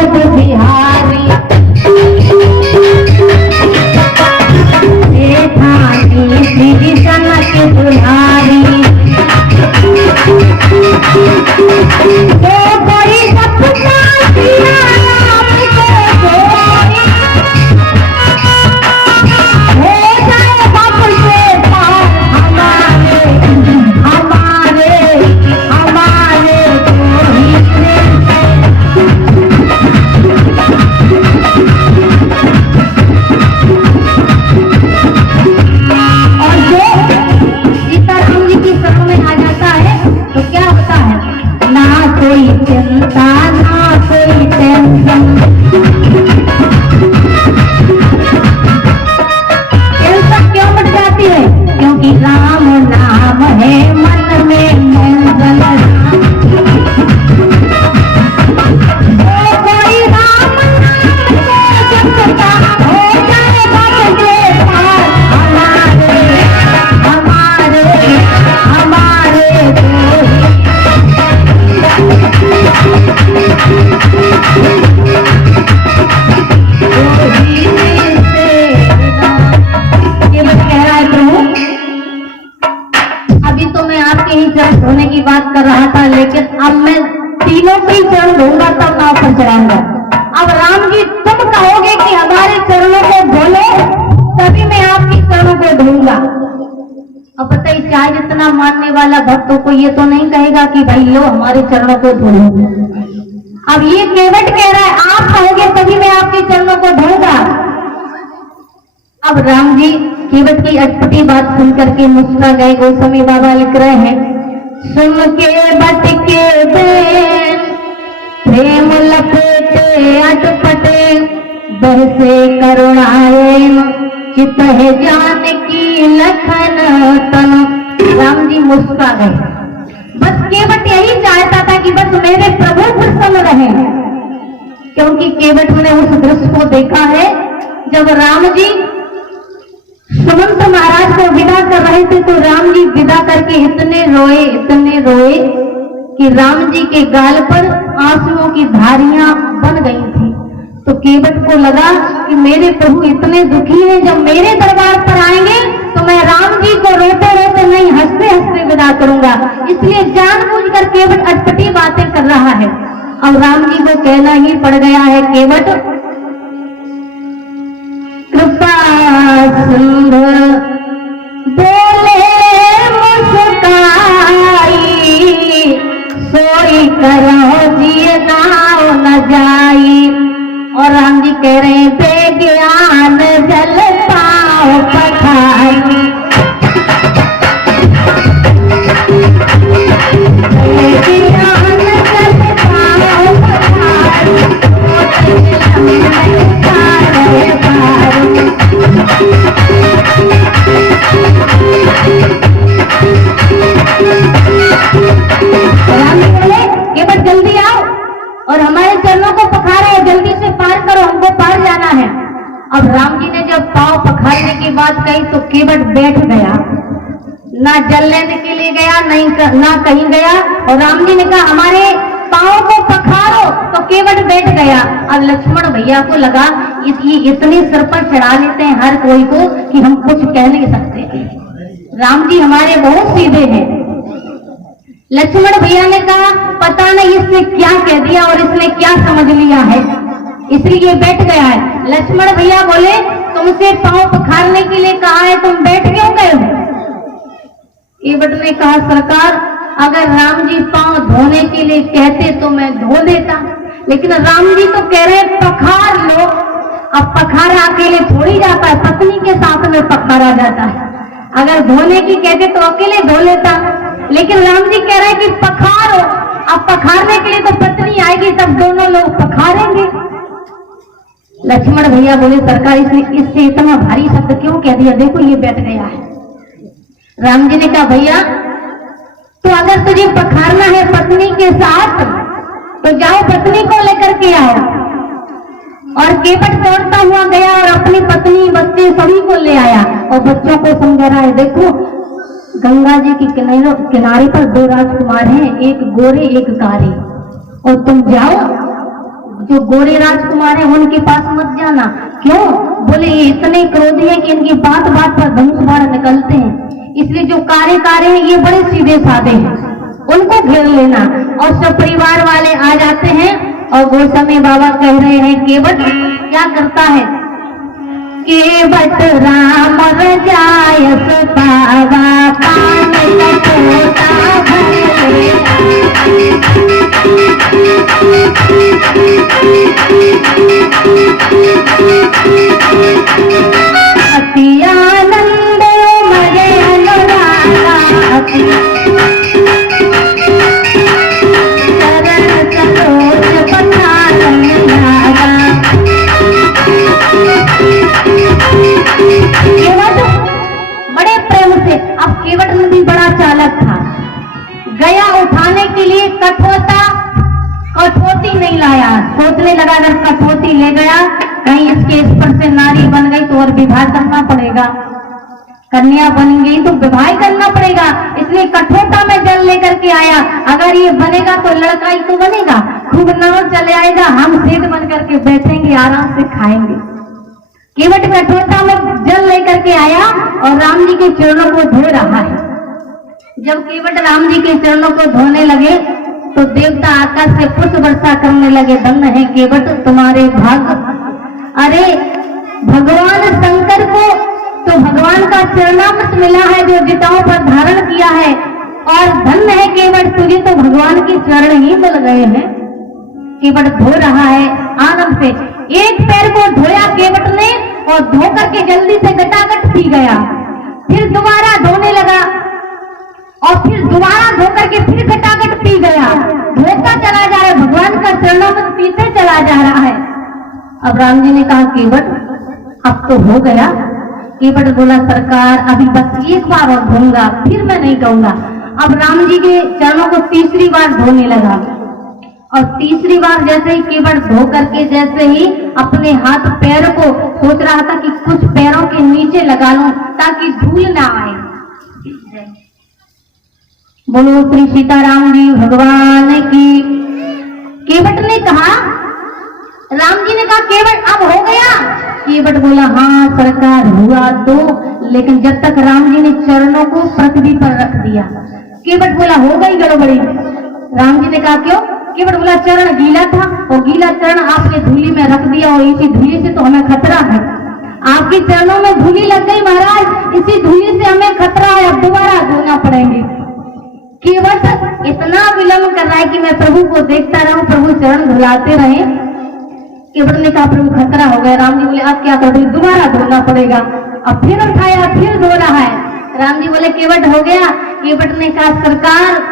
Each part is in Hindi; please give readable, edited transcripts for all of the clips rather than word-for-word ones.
विनोद बिहारी जेठानी श्री सनक दुलारी तो कोई सपना दिया आपको कोई हो जाए बाबू से पार हमारे हमारे हमारे कोई और जो सीताराम जी की शरण में आ जाता है तो क्या होता है, ना कोई चिंता ना कोई टेंशन। टेंशन क्यों बढ़ जाती है? क्योंकि राम नाम है मन में मंगल राम। तो कोई राम नाम को जपता हो जाए बाबू के पार हमारे हमारे हमारे अभी तो मैं आपके ही चरण धोने की बात कर रहा था, लेकिन अब मैं तीनों के ही चरण धोऊंगा तब नाव पर चढ़ाऊंगा। अब राम जी तुम कहोगे कि हमारे चरणों को धो लो, तभी मैं आपके चरणों को धोऊंगा। अब बताइए, चाहे जितना मानने वाला भक्तों को ये तो नहीं कहेगा कि भाई लो हमारे चरणों को धो लो। अब ये केवट कह रहा है आप कहोगे तभी मैं आपके चरणों को धोऊंगा। अब राम जी केवट की अटपटी बात सुन करके मुस्कुरा गए। गोस्वामी बाबा लिख रहे हैं, सुन के बट के बेन प्रेम लपेटे अटपटे बरसे करुणाएन चित है जान की लखन तन। राम जी मुस्कुरा गए। बस केवट यही चाहता था कि बस मेरे प्रभु प्रसन्न रहे, क्योंकि केवट ने उस दृश्य को देखा है जब राम जी सुमंत महाराज को विदा कर रहे थे, तो राम जी विदा करके इतने रोए कि राम जी के गाल पर आंसुओं की धारियां बन गई थी। तो केवट को लगा कि मेरे प्रभु इतने दुखी हैं, जब मेरे दरबार पर आएंगे तो मैं राम जी को रोते रोते नहीं हंसते हंसते विदा करूंगा। इसलिए जानबूझकर केवट अटपटी बातें कर रहा है। अब राम जी को कहना ही पड़ गया है, केवट कृपा सिंधु बोले मुस्काई सोई करो जिए नाव न जाई। और राम जी कह रहे हैं, बेज्ञान जल पाओ पखाई बेज्ञान जल पाओ पखाई केवट जल्दी आओ और हमारे चरणों को पखारो, जल्दी से पार करो, हमको पार जाना है। अब राम जी ने जब पांव पखारने की बात कही तो केवट बैठ गया, ना जल लेने के लिए गया नहीं ना कहीं गया। और राम जी ने कहा हमारे पांव को पखारो, तो केवट बैठ गया। अब लक्ष्मण भैया को लगा ये इतने सिर पर चढ़ा लेते हैं हर कोई को कि हम कुछ कह नहीं सकते। राम जी हमारे बहुत सीधे हैं। लक्ष्मण भैया ने कहा पता नहीं इसने क्या कह दिया और इसने क्या समझ लिया है, इसलिए बैठ गया है। लक्ष्मण भैया बोले तुमसे पांव पखारने के लिए कहा है, तुम बैठ क्यों गए हो? केवट ने कहा सरकार अगर राम जी पांव धोने के लिए कहते तो मैं धो देता, लेकिन राम जी तो कह रहे पखार लो। अब पखारा अकेले थोड़ी जाता है, पत्नी के साथ में पखारा जाता है। अगर धोने की कहते तो अकेले धो लेता, लेकिन राम जी कह रहे हैं कि पखारो। अब पखारने के लिए तो पत्नी आएगी, तब दोनों लोग पखारेंगे। लक्ष्मण भैया बोले सरकार इससे इतना भारी शब्द क्यों कह दिया, देखो ये बैठ गया है। राम जी ने कहा भैया तो अगर तुझे पखारना है पत्नी के साथ तो जाओ पत्नी को लेकर के आओ। और केवट दौड़ता हुआ गया और अपनी पत्नी बच्चे सभी को ले आया और बच्चों को समझा रहा है, देखो गंगा जी की किनारे पर दो राजकुमार हैं, एक गोरे एक कारे, और तुम जाओ जो गोरे राजकुमार है उनके पास मत जाना। क्यों? बोले ये इतने क्रोधी है कि इनकी बात बात पर धनुष बाण निकलते हैं, इसलिए जो कारे हैं ये बड़े सीधे साधे हैं, उनको घेर लेना। और सब परिवार वाले आ जाते हैं और वो समय बाबा कह रहे हैं केवट क्या करता है, केवट राम रजायस पावा पान कपोता भरे। अति आनंद मरे अनुरागा चरण सरोज पठारन लागा। केवट बड़े प्रेम से, अब केवट भी बड़ा चालक था, गया उठाने के लिए कठोती नहीं लाया, सोचने लगा अगर कठोती ले गया कहीं इसके स्पर्श से नारी बन गई तो और विवाह करना पड़ेगा, कन्या बन गई तो विवाह करना पड़ेगा, इसलिए कठोरता में जल लेकर के आया। अगर ये बनेगा तो लड़का ही तो बनेगा, खूब नाव चले आएगा, हम सेठ बन करके बैठेंगे आराम से खाएंगे। केवट कठोरता में जल लेकर के आया और राम जी के चरणों को धो रहा है। जब केवट राम जी के चरणों को धोने लगे तो देवता आकाश से पुष्प वर्षा करने लगे, धन्य है केवट तुम्हारे भाग। अरे भगवान शंकर को तो भगवान का चरणामृत मिला है जो जटाओं पर धारण किया है, और धन्य है केवट तुझे तो भगवान के चरण ही मिल गए हैं। केवट धो रहा है आनंद से, एक पैर को धोया केवट ने और धो करके जल्दी से गटागट पी गया, फिर दोबारा धोने लगा और फिर दोबारा धो करके फिर गटागट पी गया, धोता चला जा रहा है, भगवान का चरणामृत पीते चला जा रहा है। अब राम जी ने कहा केवट अब तो हो गया। केवट बोला सरकार अभी बस एक बार और धोऊंगा, फिर मैं नहीं कहूंगा। अब राम जी के चरणों को तीसरी बार धोने लगा और तीसरी बार जैसे ही केवट धो करके जैसे ही अपने हाथ पैर को सोच रहा था कि कुछ पैरों के नीचे लगा लूं ताकि धूल ना आए। बोलो श्री सीताराम जी भगवान की। केवट ने कहा, राम जी ने कहा केवट अब हो गया? केवट बोला हाँ सरकार हुआ तो, लेकिन जब तक राम जी ने चरणों को पृथ्वी पर रख दिया। केवट बोला हो गई गड़बड़ी। राम जी ने कहा क्यों? केवट बोला चरण गीला था और गीला चरण आपने धूली में रख दिया और इसी धूली से तो हमें खतरा है। आपके चरणों में धूली लग गई महाराज, इसी धूली से हमें खतरा है, अब दोबारा धोना पड़ेंगे। केवट इतना विलंब कर रहा है कि मैं प्रभु को देखता रहूं, प्रभु चरण धुलाते रहे। केवट ने कहा प्रभु खतरा हो गया। राम जी बोले अब क्या करोगे? दोबारा धोना पड़ेगा। अब फिर उठाया, फिर धो रहा है। राम जी बोले केवट हो गया? केवट ने कहा सरकार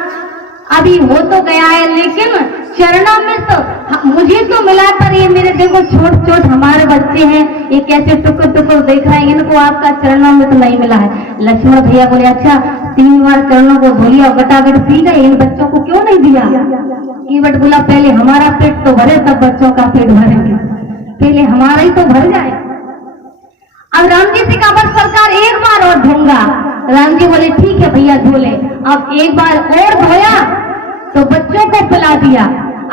अभी हो तो गया है, लेकिन चरणों में तो मुझे तो मिला, पर ये मेरे देखो छोट छोट हमारे बच्चे हैं, ये कैसे टुकुर टुकुर देख रहे हैं, इनको आपका चरणों में तो नहीं मिला है। लक्ष्मण भैया बोले अच्छा 3 बार चरणों को धो लिया, गटागट पी गए, इन बच्चों को क्यों नहीं दिया? केवट बोला पहले हमारा पेट तो भरे तब बच्चों का पेट भरेंगे, पहले हमारा ही तो भर जाए। अब राम जी से कहा सरकार एक बार और धोऊंगा। राम जी बोले ठीक है भैया धो ले। अब एक बार और धोया तो बच्चों को पिला दिया।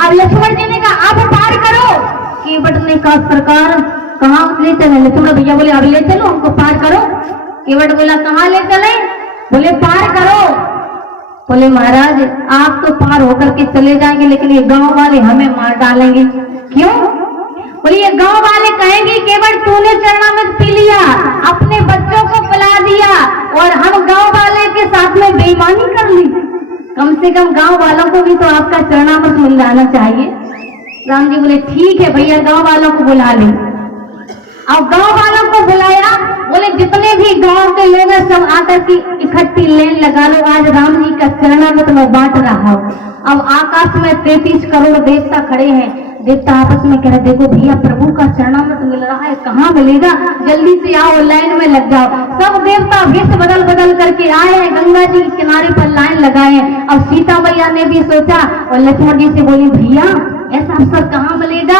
अब लक्ष्मण जी ने कहा अब पार करो। केवट ने कहा सरकार कहाँ ले चले? लक्ष्मण भैया बोले अब ले चलो हमको पार करो। केवट बोला कहाँ ले चले? बोले पार करो। बोले महाराज आप तो पार होकर के चले जाएंगे, लेकिन ये गांव वाले हमें मार डालेंगे। क्यों? बोले ये गांव वाले कहेंगे केवल तूने चरणामृत पी लिया, अपने बच्चों को पिला दिया और हम गांव वाले के साथ में बेईमानी कर ली। कम से कम गांव वालों को भी तो आपका चरणामृत मिल जाना चाहिए। राम जी बोले ठीक है भैया गांव वालों को बुला ले। अब गांव वालों को बुलाया, बोले जितने भी गांव के लोग हैं सब आकर की इकट्ठी लेन लगा लो, आज राम जी का चरणामृत मैं बांट रहा हूँ। अब आकाश में 33 करोड़ देवता खड़े हैं। देवता आपस में कह रहे देखो भैया प्रभु का चरणामृत मिल रहा है, कहाँ मिलेगा, जल्दी से आओ लाइन में लग जाओ। सब देवता वेश बदल बदल करके आए हैं, गंगा जी के किनारे पर लाइन लगाए। अब सीता मैया ने भी सोचा और लक्ष्मण जी से बोली भैया ऐसा अवसर कहाँ मिलेगा?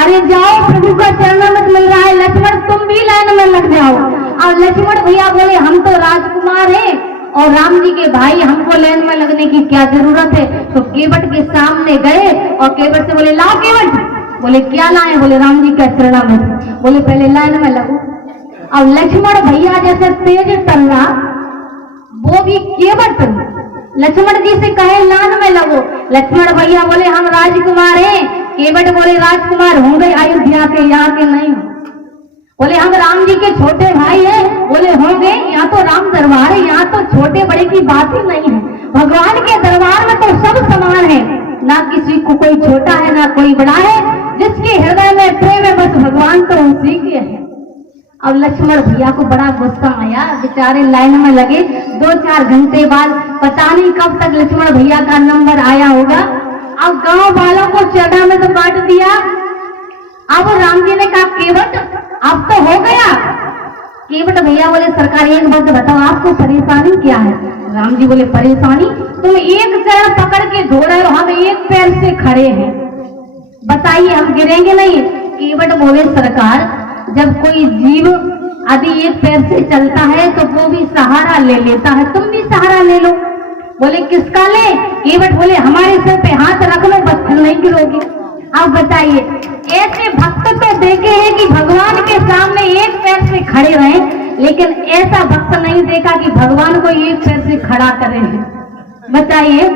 अरे जाओ प्रभु का चरणामृत मिल रहा है, लक्ष्मण तुम भी लाइन में लग जाओ। और लक्ष्मण भैया बोले हम तो राजकुमार हैं और राम जी के भाई, हमको लाइन में लगने की क्या जरूरत है। तो केवट के सामने गए और केवट से बोले लाओ केवट बोले क्या लाए? बोले राम जी का चरणामृत। बोले पहले लाइन में लगो। अब लक्ष्मण भैया जैसे तेज टल्ला, वो भी केवट लक्ष्मण जी से कहे लाइन में लगो। लक्ष्मण भैया बोले हम राजकुमार हैं। केवट बोले राजकुमार होंगे अयोध्या के, यहाँ के नहीं। बोले हम राम जी के छोटे भाई हैं। बोले होंगे, यहाँ तो राम दरबार है, यहाँ तो छोटे बड़े की बात ही नहीं है। भगवान के दरबार में तो सब समान है, ना किसी को कोई छोटा है ना कोई बड़ा है। जिसके हृदय में प्रेम है बस भगवान तो उसी के है। अब लक्ष्मण भैया को बड़ा गुस्सा आया, बेचारे लाइन में लगे। 2-4 घंटे बाद पता नहीं कब तक लक्ष्मण भैया का नंबर आया होगा। अब गांव वालों को चढ़ा में तो बांट दिया। अब राम जी ने कहा केवट अब तो हो गया। केवट भैया बोले सरकार एक बात बताओ, आपको परेशानी क्या है? राम जी बोले परेशानी, तुम एक चरण पकड़ के दो रहे हो, हम एक पैर से खड़े हैं, बताइए हम गिरेंगे नहीं? केवट बोले सरकार जब कोई जीव यदि एक पैर से चलता है तो वो भी सहारा ले लेता है, तुम भी सहारा ले लो। बोले किसका ले? केवट बोले हमारे सिर पे हाथ रख लो, बस नहीं गिरोगी। अब बताइए, ऐसे भक्त तो देखे हैं कि भगवान के सामने एक पैर से खड़े रहे, लेकिन ऐसा भक्त नहीं देखा कि भगवान को एक पैर से खड़ा करे हैं। बताइए,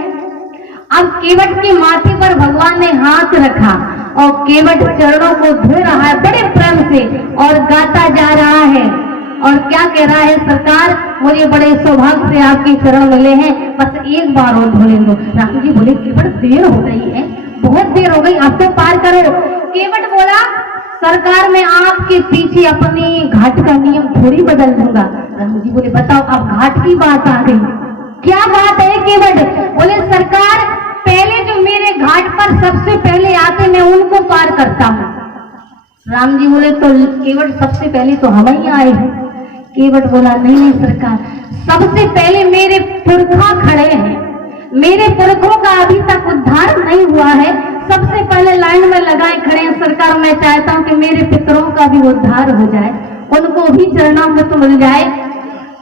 अब केवट के माथे पर भगवान ने हाथ रखा और केवट चरणों को धो रहा है बड़े प्रेम से और गाता जा रहा है। और क्या कह रहा है? सरकार मुझे बड़े सौभाग्य से आपके चरण मिले हैं, बस एक बार और धो ले लो। राम जी बोले केवट देर हो गई है, बहुत देर हो गई, अब तो पार करो। केवट बोला सरकार मैं आपके पीछे अपने घाट का नियम थोड़ी बदल दूंगा। राम जी बोले बताओ, अब घाट की बात आ गई, क्या बात है? केवट बोले सरकार पहले जो मेरे घाट पर सबसे पहले आते मैं उनको पार करता हूँ। राम जी बोले तो केवट सबसे पहले तो हम ही आए हैं। केवट बोला नहीं सरकार, सबसे पहले मेरे पुरखा खड़े हैं, मेरे पुरखों का अभी तक उद्धार नहीं हुआ है, सबसे पहले लाइन में लगाए खड़े हैं। सरकार मैं चाहता हूँ कि मेरे पितरों का भी उद्धार हो जाए, उनको भी चरणामृत मिल जाए।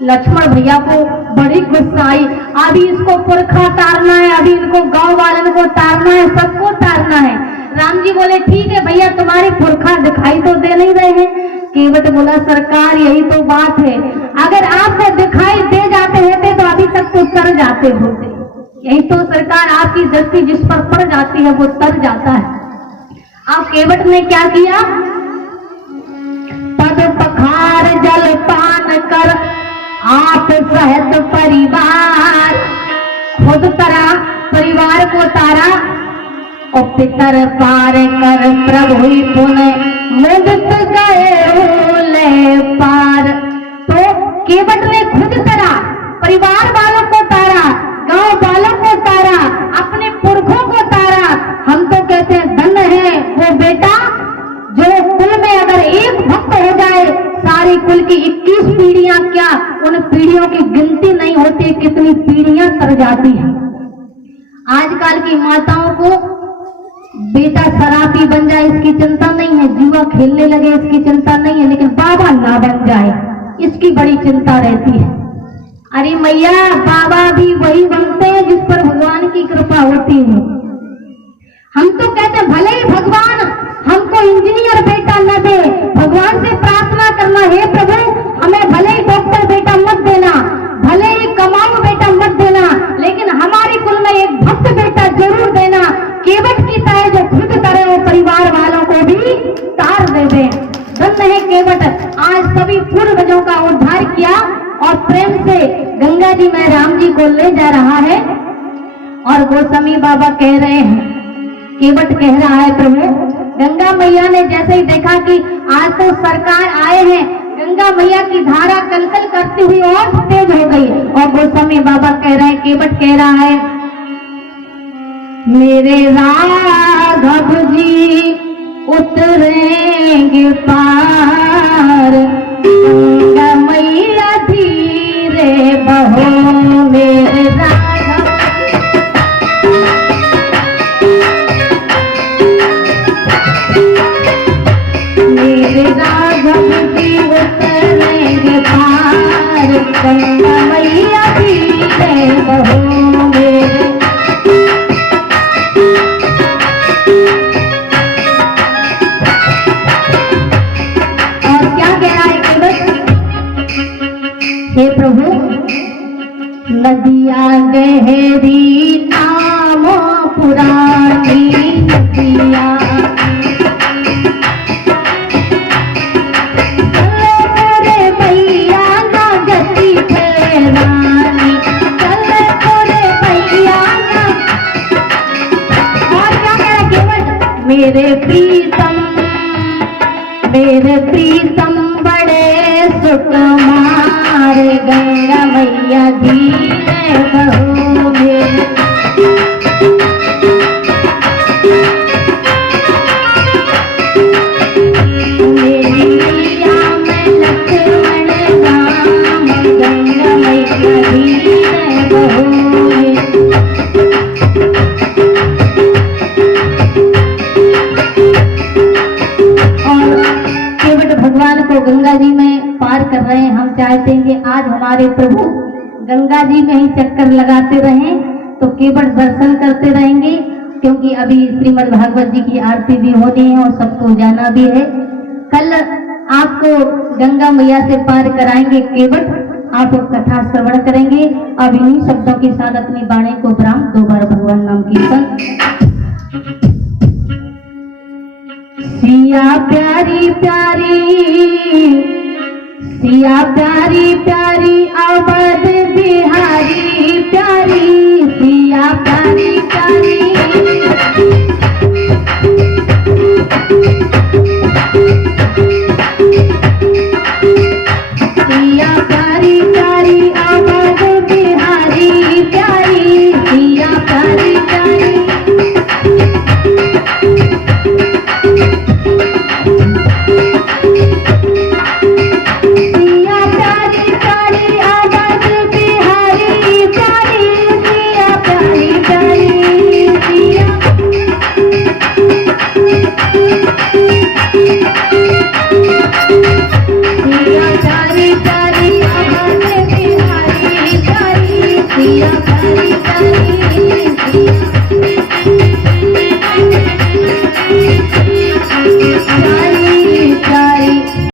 लक्ष्मण भैया को बड़ी गुस्सा आई, अभी इसको पुरखा तारना है, अभी इनको गांव वालों को तारना है, सबको तारना है। राम जी बोले ठीक है भैया, तुम्हारे पुरखा दिखाई तो दे नहीं रहे हैं। केवट बोला सरकार यही तो बात है, अगर आपको दिखाई दे जाते होते तो अभी तक तो तर जाते होते। यही तो सरकार आपकी दृष्टि जिस पर पड़ जाती है वो तर जाता है। अब केवट ने क्या किया? पद पखार जल पान कर आप सहित परिवार, खुद तरा परिवार को तारा और पितर पार कर प्रभु पुन मुदित गए ले पार। तो केवट ने खुद तरा, परिवार वालों को तारा, गांव वालों को तारा, अपने पुरखों को तारा। हम तो कहते हैं धन्य है वो बेटा जो कुल में अगर एक भक्त हो जाए, सारे कुल की 21 पीढ़ियां क्या, उन पीढ़ियों की गिनती नहीं होती कितनी पीढ़ियां तर जाती हैं। आजकल की माताओं को बेटा शराबी बन जाए इसकी चिंता नहीं है, जुआ खेलने लगे इसकी चिंता नहीं है, लेकिन बाबा ना बन जाए इसकी बड़ी चिंता रहती है। अरे मैया, बाबा भी वही बनते हैं जिस पर भगवान की कृपा होती है। हम तो कहते हैं भले ही भगवान हमको इंजीनियर बेटा न दे, भगवान से प्रार्थना करना है प्रभु हमें भले ही डॉक्टर बेटा मत देना, भले ही कमाऊ बेटा मत देना, लेकिन हमारे कुल में एक भक्त बेटा जरूर देना। केवट की तरह जो खुद करे वो परिवार वालों को भी तार दे दे। धन्य है केवट, आज सभी पूर्वजों का उद्धार किया और प्रेम से गंगा जी में राम जी को ले जा रहा है। और गोस्वामी बाबा कह रहे हैं, केवट कह रहा है प्रभु गंगा मैया ने जैसे ही देखा कि आज तो सरकार आए हैं, गंगा मैया की धारा कलकल करती हुई और तेज हो गई। और गोस्वामी बाबा कह रहे हैं, केवट कह रहा है मेरे राघव जी उतरेंगे पार, गंगा मैया धीरे बहो मेरे राघव, मेरे राघव जी उतरेंगे पार, गंगा मैया धीरे बहो मेरे। मेरे प्रीतम बड़े सुकुमार, गंगा मैया धीरे बहो मेरे। मेरी मैया में लक्ष्मण राम, गंगा मैया धीरे बहो मेरे। भगवान को गंगा जी में पार कर रहे हैं। हम चाहते हैं कि आज हमारे प्रभु गंगा जी में ही चक्कर लगाते रहें, तो केवल दर्शन करते रहेंगे, क्योंकि अभी श्रीमद् भागवत जी की आरती भी होनी है और सबको जाना भी है। कल आपको गंगा मैया से पार कराएंगे, केवल आप कथा श्रवण करेंगे। अब इन्हीं शब्दों के साथ अपनी वाणी को विराम, दो बार भगवान नाम कीर्तन। सिया प्यारी प्यारी, सिया प्यारी प्यारी अवध बिहारी प्यारी, सिया प्यारी प्यारी। सिया प्यारी प्यारी अवध बिहारी प्यारी, सिया प्यारी प्यारी।